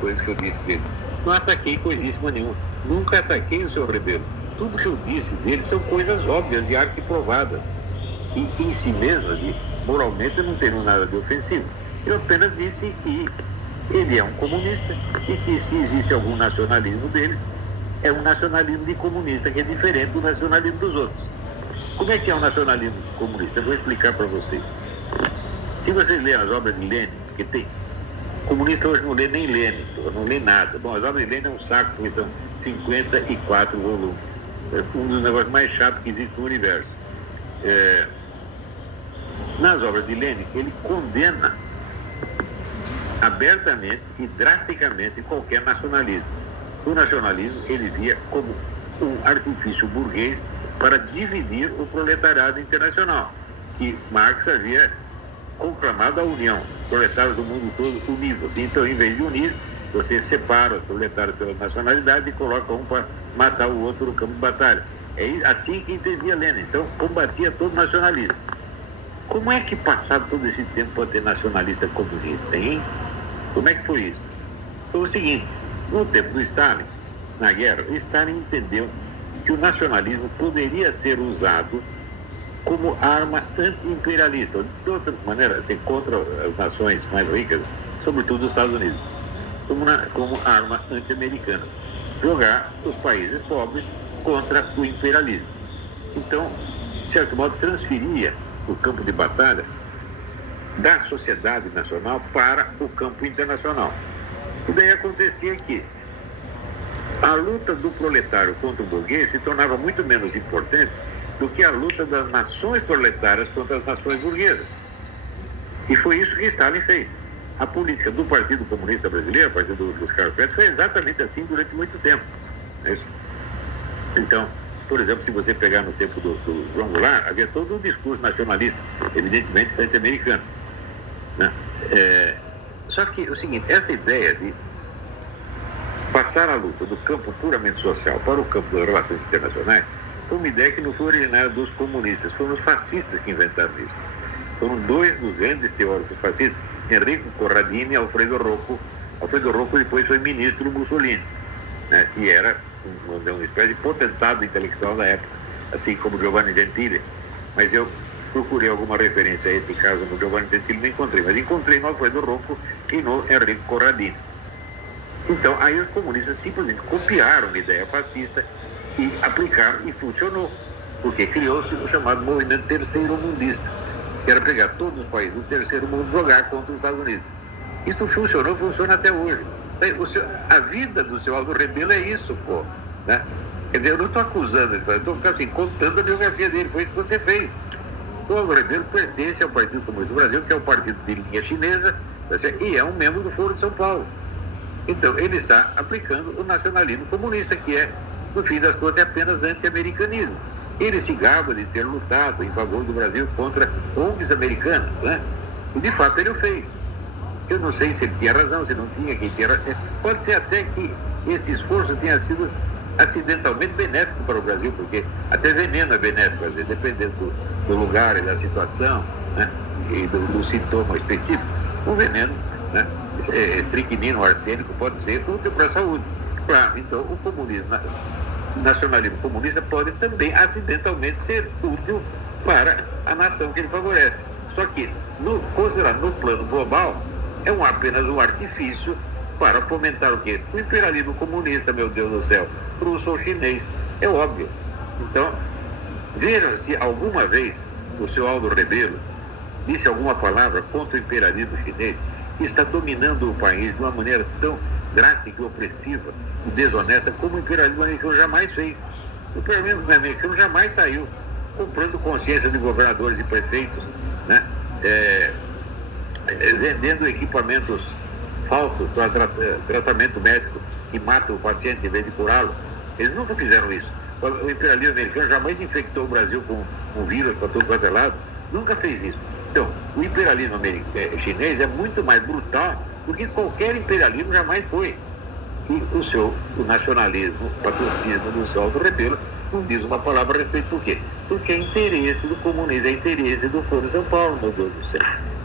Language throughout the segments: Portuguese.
coisas que eu disse dele. Não ataquei coisíssima nenhuma. Nunca ataquei o senhor Rebelo. Tudo que eu disse dele são coisas óbvias e arquiprovadas, que em si mesmas e moralmente não tem nada de ofensivo. Eu apenas disse que ele é um comunista e que se existe algum nacionalismo dele, é um nacionalismo de comunista, que é diferente do nacionalismo dos outros. Como é que é o nacionalismo comunista? Eu vou explicar para vocês. Se vocês lerem as obras de Lenin, porque tem... Comunista hoje não lê nem Lenin, não lê nada. Bom, as obras de Lenin é um saco, porque são 54 volumes. É um dos negócios mais chatos que existe no universo. Nas obras de Lenin, ele condena abertamente e drasticamente qualquer nacionalismo. O nacionalismo ele via como um artifício burguês para dividir o proletariado internacional, que Marx havia conclamado a união, proletários do mundo todo unidos. Então, em vez de unir, você separa os proletários pela nacionalidade e coloca um para matar o outro no campo de batalha. É assim que entendia Lenin. Então, combatia todo nacionalismo. Como é que passado todo esse tempo pode ter nacionalista comunista, hein? Como é que foi isso? Foi o seguinte: no tempo do Stalin, na guerra, o Stalin entendeu que o nacionalismo poderia ser usado como arma anti-imperialista, de outra maneira, ser contra as nações mais ricas, sobretudo os Estados Unidos, como arma anti-americana, jogar os países pobres contra o imperialismo. Então, de certo modo, transferia o campo de batalha da sociedade nacional para o campo internacional. E daí acontecia que a luta do proletário contra o burguês se tornava muito menos importante do que a luta das nações proletárias contra as nações burguesas. E foi isso que Stalin fez. A política do Partido Comunista Brasileiro, o partido do Luiz Carlos Prestes, foi exatamente assim durante muito tempo. É isso? Então, por exemplo, se você pegar no tempo do João Goulart, havia todo um discurso nacionalista, evidentemente anti-americano, né? Só que o seguinte, esta ideia de passar a luta do campo puramente social para o campo das relações internacionais foi uma ideia que não foi originária dos comunistas, foram os fascistas que inventaram isso. Foram dois dos grandes teóricos fascistas, Enrico Corradini e Alfredo Rocco. Alfredo Rocco depois foi ministro do Mussolini, né, que era uma espécie de potentado intelectual da época, assim como Giovanni Gentili. Mas eu procurei alguma referência a esse caso no Giovanni Gentili, não encontrei, mas encontrei no Alfredo Rocco e no Enrico Corradini. Então, aí os comunistas simplesmente copiaram a ideia fascista e aplicaram, e funcionou, porque criou-se o chamado movimento terceiro-mundista, que era pegar todos os países do terceiro mundo e jogar contra os Estados Unidos. Isso funcionou, funciona até hoje. A vida do seu Aldo Rebelo é isso, pô, né? Quer dizer, eu não estou acusando ele, eu estou assim, contando a biografia dele, foi isso que você fez. O Aldo Rebelo pertence ao Partido Comunista do Brasil, que é um partido de linha chinesa, e é um membro do Foro de São Paulo. Então, ele está aplicando o nacionalismo comunista, que é, no fim das contas, é apenas anti-americanismo. Ele se gaba de ter lutado em favor do Brasil contra ONGs americanos, né? E, de fato, ele o fez. Eu não sei se ele tinha razão, se não tinha, quem tinha razão. Pode ser até que esse esforço tenha sido acidentalmente benéfico para o Brasil, porque até veneno é benéfico, às vezes, dependendo do lugar e da situação, né? E do sintoma específico. O veneno, né? Estricnina, arsênico, pode ser útil para a saúde. Claro, então o comunismo, o nacionalismo comunista pode também acidentalmente ser útil para a nação que ele favorece. Só que, considerado no plano global, é apenas um artifício para fomentar o quê? O imperialismo comunista, meu Deus do céu, russo ou chinês, é óbvio. Então, vejam se alguma vez o seu Aldo Rebelo disse alguma palavra contra o imperialismo chinês, que está dominando o país de uma maneira tão drástica e opressiva e desonesta como o imperialismo americano jamais fez. O imperialismo americano jamais saiu comprando consciência de governadores e prefeitos, né? Vendendo equipamentos falsos para tratamento médico que matam o paciente em vez de curá-lo. Eles nunca fizeram isso. O imperialismo americano jamais infectou o Brasil com um vírus para todo quanto é lado. Nunca fez isso. Então, o imperialismo chinês é muito mais brutal do que qualquer imperialismo jamais foi. E o nacionalismo, o patriotismo do seu Aldo Rebelo não diz uma palavra a respeito por quê? Porque é interesse do comunismo, é interesse do Foro de São Paulo, meu Deus do céu.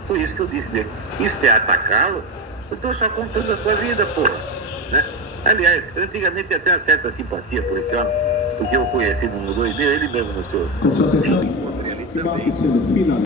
Foi isso que eu disse dele. Isso é atacá-lo? Eu estou só contando a sua vida, porra. Né? Aliás, eu antigamente tinha até uma certa simpatia por esse homem, porque eu conheci no 2000, ele mesmo no seu. Com sua atenção, o debate sendo finalizado.